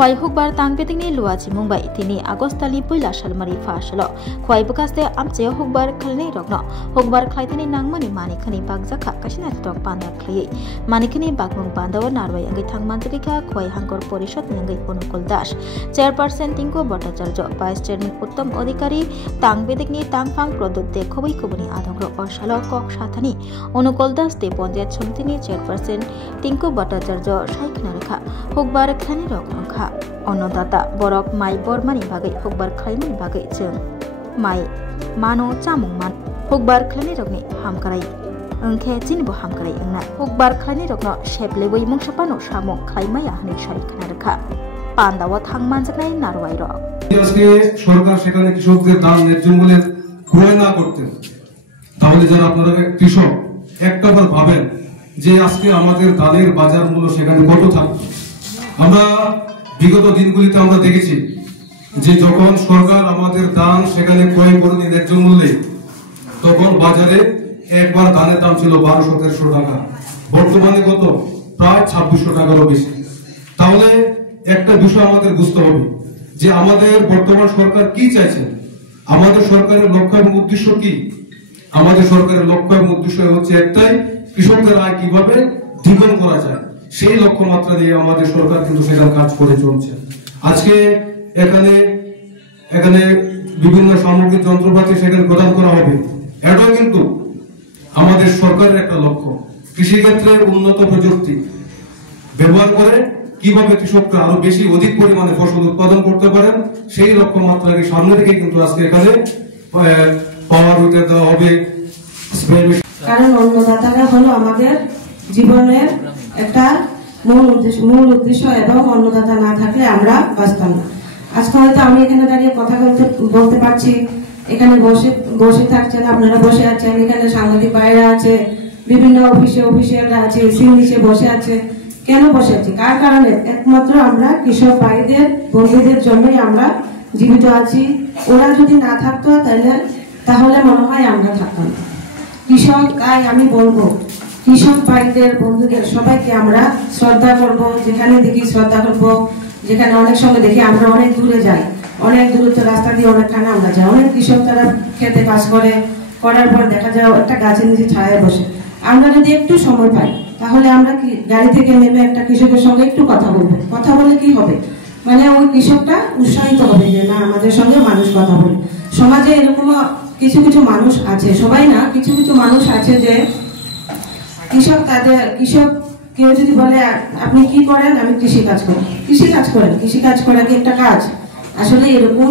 খোয়াই হুকবার তাংপেতিংনি লুয়াজি মুম্বাই 3 আগস্টালি পয়লা সালমারি ফাসলো Khowai বকাস্তে আমচে হুকবার খালনি রগ্ন হুকবার খাইতনি নাংমানি মানিখানি বাগজাখা কাশিনা stock পান্दा खलयै मानिखनि बागमुं बान्दाव नारवाई अंगै थांमानजोगैखा खय हांगर परिषद अंगै अनुकूल दास chairperson Tinku Bhattacharya vice chairman उत्तम अधिकारी तांगबेदिकनि तांगफां प्रदुत दे खबै खबनि आधंग्र अशाल कक साथानि अनुकूल दास दे पञ्चायत समितिनि चेयरपर्सन टिंकु भट्टाचार्य सायखना रेखा हुकबार खानि रगनखा अन्नदाता बरक माइ बरमानि बागै हुकबार खायनि बागै जों माइ मानो चामुं मान हुकबार खानि रगनि हामकाराय अंखे चिनबो हामकाराय अंगना हुकबार खानि रगनो शेबलेबै मुंसापानो सामो खायमाया हनि सायखना रेखा पान्दावा थांमानजोगनाय नारवाई रक আজকে সরকার সেখানে কৃষকদের দাম ন্যায্য মূল্যে ক্রয় না করতেন তাহলে যারা আপনারা কৃষক একটাবার ভাবেন যে আজকে আমাদের ধানের বাজার মূল্য সেখানে কত থাকবে। আমরা বিগত দিনগুলিতে আমরা দেখেছি যে যখন সরকার আমাদের ধান সেখানে ক্রয় করে ন্যায্য মূল্যে তখন বাজারে একবার ধানের দাম ছিল 1200-1300 টাকা, বর্তমানে কত প্রায় 2600 টাকারও বেশি। তাহলে একটা বিষয় আমাদের বুঝতে হবে যে আমাদের বর্তমান সরকার কি চাইছেন, আমাদের সরকারের লক্ষ্য এবং উদ্দেশ্য কি। আমাদের সরকারের লক্ষ্য এবং উদ্দেশ্য হচ্ছে একটাই, কৃষকদের আয় কিভাবে দ্বিগুণ করা যায়, সেই লক্ষ্যমাত্রা নিয়ে আমাদের সরকার কিন্তু সেখানে কাজ করে চলছে। আজকে এখানে বিভিন্ন সামগ্রিক যন্ত্রপাতি সেখানে প্রদান করা হবে, এটাও কিন্তু আমাদের সরকারের একটা লক্ষ্য। কৃষিক্ষেত্রে উন্নত প্রযুক্তি ব্যবহার করে কিভাবে কৃষকরা আরো বেশি অধিক পরিমাণে ফসল উৎপাদন করতে পারেন, সেই লক্ষ্যমাত্রাকে সামনে রেখে কিন্তু আজকে এখানে পাওয়ার উইটার দেওয়া হবে। কারণ অন্নদাতারা হলো আমাদের জীবনের একটা মূল উদ্দেশ্য এবং অন্নদাতা না থাকলে আমরা বাঁচতাম না। আজকে হয়তো আমি এখানে দাঁড়িয়ে কথা বলতে পারছি, এখানে বসে থাকছেন, আপনারা বসে আছেন, এখানে সাংবাদিক ভাইরা আছে, বিভিন্ন অফিসিয়ালরা আছে, নিচে বসে আছে। কেন বসে আছি, কার কারণে? একমাত্র আমরা কৃষক ভাইদের বন্ধুদের জন্যই আমরা জীবিত আছি। ওরা যদি না থাকতো তাহলে মনে হয় আমরা থাকতাম না। কৃষক, তাই আমি বলবো কৃষক ভাইদের বন্ধুদের সবাইকে আমরা শ্রদ্ধা করব, যেখানে দেখি শ্রদ্ধা করব। যেখানে অনেক সময় দেখি আমরা অনেক দূরে যাই, অনেক দূরত্ব রাস্তা দিয়ে অনেকখানে আমরা যাই। অনেক কৃষক তারা খেতে কাজ করার পর দেখা যায় একটা গাছের নিচে ছায়ায় বসে। আমরা যদি একটু সময় পাই তাহলে আমরা কি গাড়ি থেকে নেমে একটা কৃষকের সঙ্গে একটু কথা বলবো। কথা বলে কি হবে, মানে ওই কৃষকটা উৎসাহিত হবে যে না, আমাদের সঙ্গে মানুষ কথা বলে। সমাজে এরকম কিছু কিছু মানুষ আছে, সবাই না, কিছু কিছু মানুষ আছে যে কৃষক কেউ যদি বলে আপনি কি করেন, আমি কৃষি কাজ করি। কৃষি কাজ করা কি একটা কাজ? আসলে এরকম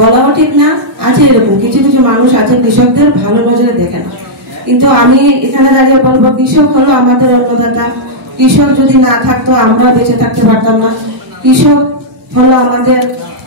বলাও ঠিক না। আছে এরকম কিছু কিছু মানুষ আছে কৃষকদের ভালো নজরে দেখে না। কিন্তু আমি এখানে দাঁড়িয়ে বলবো কৃষক হলো আমাদের অন্নদাতা। কৃষক যদি না থাকতো আমরা বেঁচে থাকতে পারতাম না। কৃষক হলো আমাদের